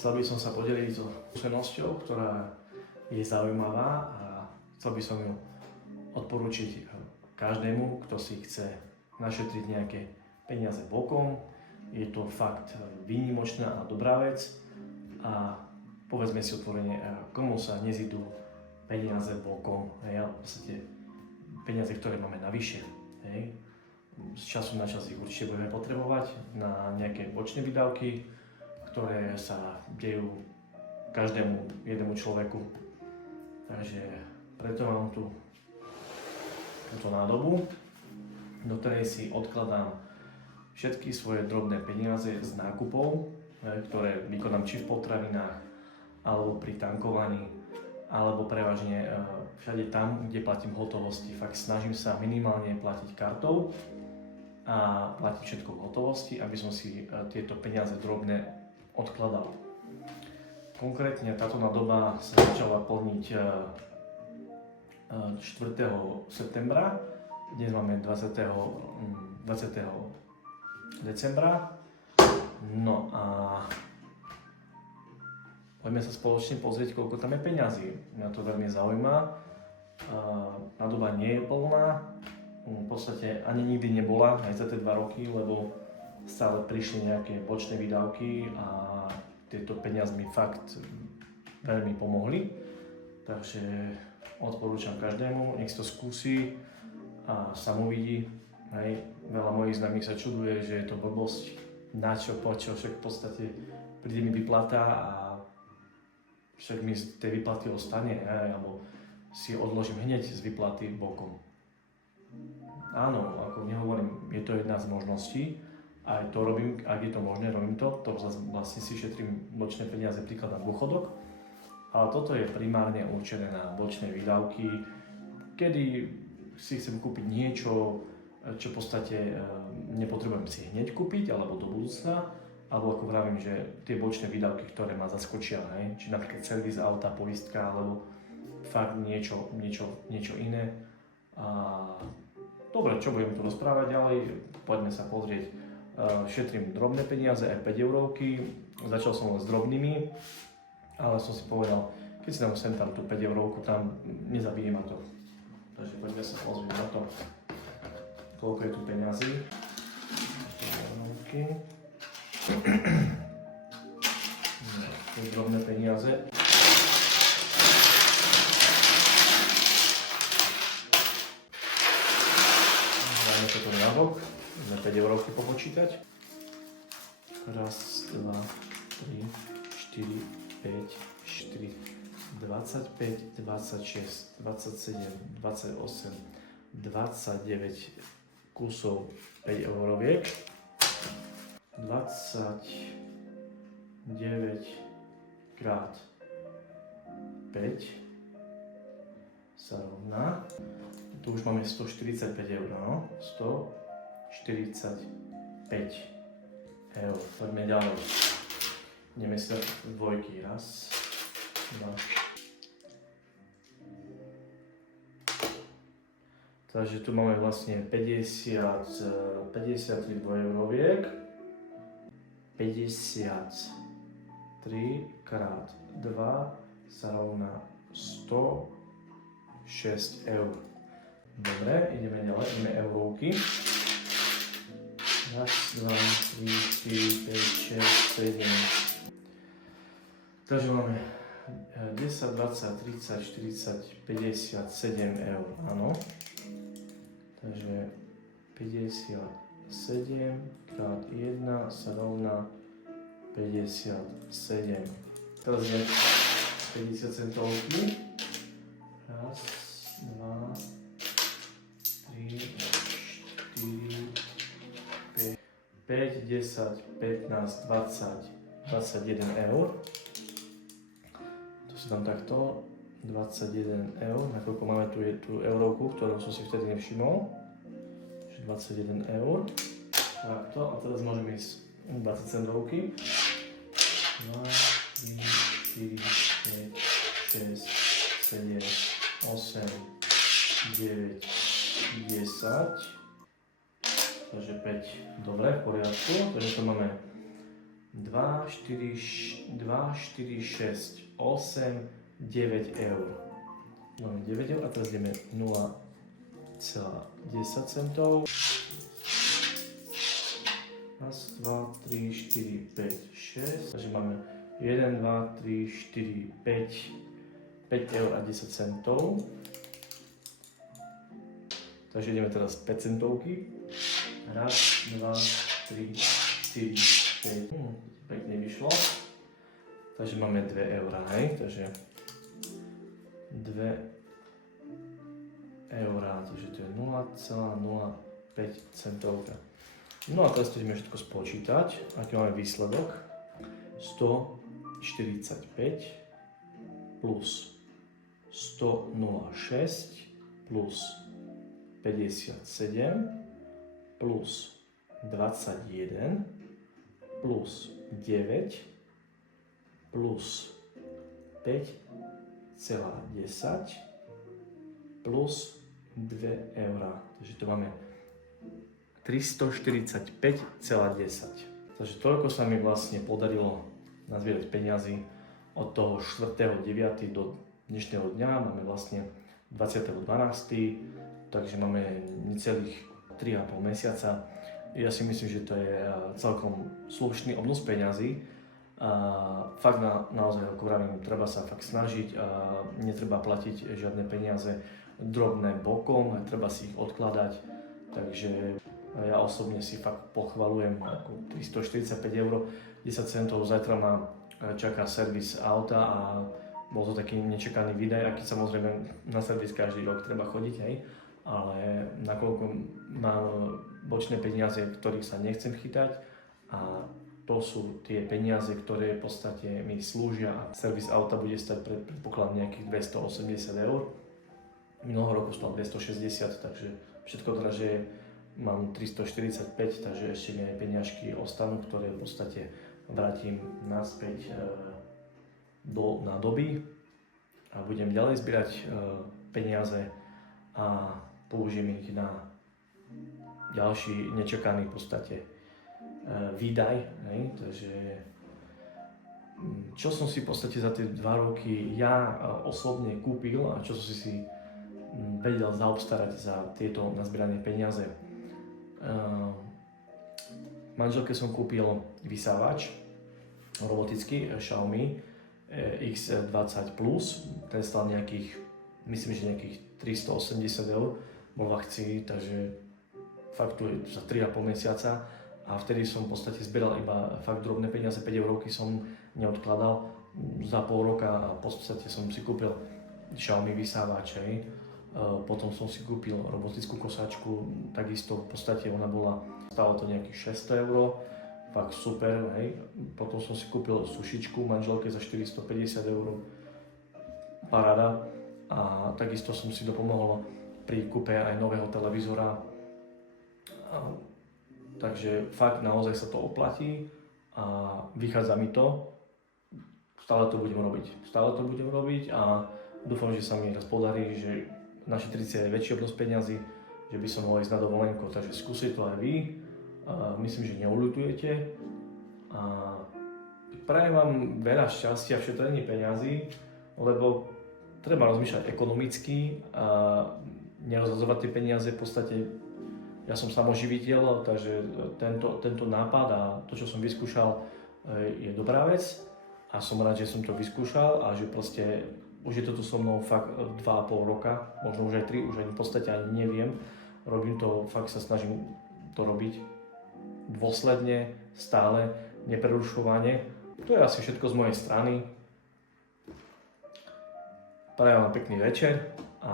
Chcel by som sa podeliť so skúsenosťou, ktorá je zaujímavá a chcel by som ju odporúčiť každému, kto si chce našetriť nejaké peniaze bokom. Je to fakt výnimočná a dobrá vec a povedzme si otvorene, komu sa nezidú peniaze bokom, hej, v podstate peniaze, ktoré máme navyše. Hej. Z času na čas ich určite budeme potrebovať na nejaké bočné výdavky, ktoré sa dejú každému jednému človeku. Takže preto mám tu túto nádobu, do ktorej si odkladám všetky svoje drobné peniaze z nákupov, ktoré vykonám či v potravinách, alebo pri tankovaní, alebo prevažne všade tam, kde platím hotovosti. Fakt snažím sa minimálne platiť kartou a platiť všetko v hotovosti, aby som si tieto peniaze drobné odkladal. Konkrétne táto nádoba sa začala plniť 4. septembra, dnes máme 20. decembra. No a poďme sa spoločne pozrieť, koľko tam je peňazí. Mňa to veľmi zaujíma. Nádoba nie je plná, v podstate ani nikdy nebola, aj za tie 2 roky, lebo stále prišli nejaké bočné výdavky a tieto peniaze mi fakt veľmi pomohli. Takže odporúčam každému, nech to skúsi a sám uvidí. Hej. Veľa mojich známych sa čuduje, že je to blbosť, na čo, po čo, však v podstate príde mi vyplata a však mi z tej vyplaty ostane, alebo si odložím hneď z vyplaty bokom. Áno, ako nehovorím, je to jedna z možností, aj to robím, ak je to možné, robím to vlastne si šetrím bočné peniaze, príklad na dôchodok, ale toto je primárne určené na bočné výdavky, kedy si chcem kúpiť niečo, čo v podstate nepotrebujem si hneď kúpiť, alebo do budúcna, alebo ako vravím, že tie bočné výdavky, ktoré ma zaskočia, hej? Či napríklad servis auta, poistka, alebo fakt niečo iné. A dobre, čo budem tu rozprávať ďalej, poďme sa pozrieť. Šetrím drobné peniaze, aj 5 eurovky, začal som len s drobnými, ale som si povedal, keď si dám sem tam tú 5 eurovku, tam nezabije ma to. Takže poďme sa pozrieť na to, koľko je tu peňazí. Tu drobné peniaze. Dáme toto na bok, ideme 5 eurovky popočítať. Raz, 2, 3, 4, 5, 4, 25, 26, 27, 28, 29 kusov 5 euroviek. 29 krát 5 sa rovná. Tu už máme 145 eur, no? 145 eur. Poďme ďalej. Ideme sa dvojky. Raz, dva. Takže tu máme vlastne 53 dvojeuroviek. 53 krát 2 sa rovná 106 eur. Dobre, ideme ďalej, ideme eurovky. Raz, 2, 3, 4, 5, 6, 7. Takže máme 10, 20, 30, 40, 57 eur, áno. Takže 57 krát 1 sa rovná 57. Teraz je 50 centovky. Raz, 2, 3, 4, 5, 10, 15, 20, 21 eur. To si dám takto. 21 eur, nakoľko máme tu eurovku, ktorú som si vtedy nevšimol. 21 eur. Takto, a teraz môžeme ísť 20 centovky. 2, 3, 4, 5, 6, 7, 8, 9, 10. Takže 5. Dobre, v poriadku. Takže to máme 2, 4, 6, 8, 9 eur. Máme 9 eur a teraz ideme 0,10 centov. Raz, 2, 3, 4, 5, 6. Takže máme 1, 2, 3, 4, 5 eur a 10 centov. Takže ideme teraz 5 centovky. Raz, 2, 3, 4, 5. Pekne vyšlo. Takže máme 2 eurá, hej. Takže 2 eurá, takže to je 0,05 centovka. No a teraz to ideme všetko spočítať. Aký máme výsledok? 145 plus 106 plus 57 plus 21 plus 9 plus 5,10 plus 2 eurá. Takže tu máme 345,10. Takže toľko sa mi vlastne podarilo nazbierať peniazy od toho 4.9. do dnešného dňa. Máme vlastne 20.12. Takže máme necelých 3,5 mesiaca. Ja si myslím, že to je celkom slušný obnos peňazí. Fakt naozaj, ako vravím, treba sa fakt snažiť a netreba platiť žiadne peniaze drobné bokom, treba si ich odkladať. Takže ja osobne si fakt pochvalujem 345 eur, 10 centov. Zajtra ma čaká servis auta a bol to taký nečakaný výdaj, aký samozrejme na servis každý rok treba chodiť, hej. Ale nakoľko mám bočné peniaze, ktorých sa nechcem chytať a to sú tie peniaze, ktoré v podstate mi slúžia a servis auta bude stať predpokladám nejakých 280 eur. Minulého roku stal 260, takže všetko dražie, mám 345, takže ešte mi aj peniažky ostanú, ktoré v podstate vrátim naspäť na doby a budem ďalej zbierať peniaze a použijem ich na ďalší nečakaný v podstate výdaj. Takže čo som si v podstate za tie 2 roky ja osobne kúpil a čo som si vedel zaobstarať za tieto nazbierané peniaze. Manželke som kúpil vysávač robotický Xiaomi X20 Plus, ten stal nejakých, myslím, že nejakých 380 eur, bol v akcii, takže fakt tu je za 3,5 mesiaca a vtedy som v podstate zbieral iba fakt drobné peniaze, 5 eurovky som neodkladal za pol roka a v podstate som si kúpil Xiaomi vysávač, potom som si kúpil robotickú kosačku, takisto v podstate ona bola, stálo to nejakých 600 eur, fakt super, hej. Potom som si kúpil sušičku manželke za 450 eur, paráda. A takisto som si dopomohol pri kúpe aj nového televízora. Takže fakt naozaj sa to oplatí a vychádza mi to. Stále to budem robiť a dúfam, že sa mi raz podarí, že našetriť si aj väčší obnos peňazí, že by som mohol ísť na dovolenku, takže skúsiť to aj vy. Myslím, že neoľutujete a prajem vám veľa šťastia v šetrení peňazí, lebo treba rozmýšľať ekonomicky a nerozhadzovať tie peniaze. V podstate ja som samoživiteľ, takže tento nápad a to, čo som vyskúšal, je dobrá vec a som rád, že som to vyskúšal a že proste už je toto so mnou fakt 2,5 roka, možno už aj 3, už ani v podstate ani neviem. Robím to, fakt sa snažím to robiť dôsledne, stále, neprerušovane. To je asi všetko z mojej strany. Prajem vám pekný večer a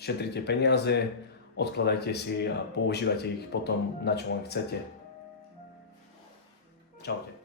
šetrite peniaze, odkladajte si a používajte ich potom na čo len chcete. Čaute.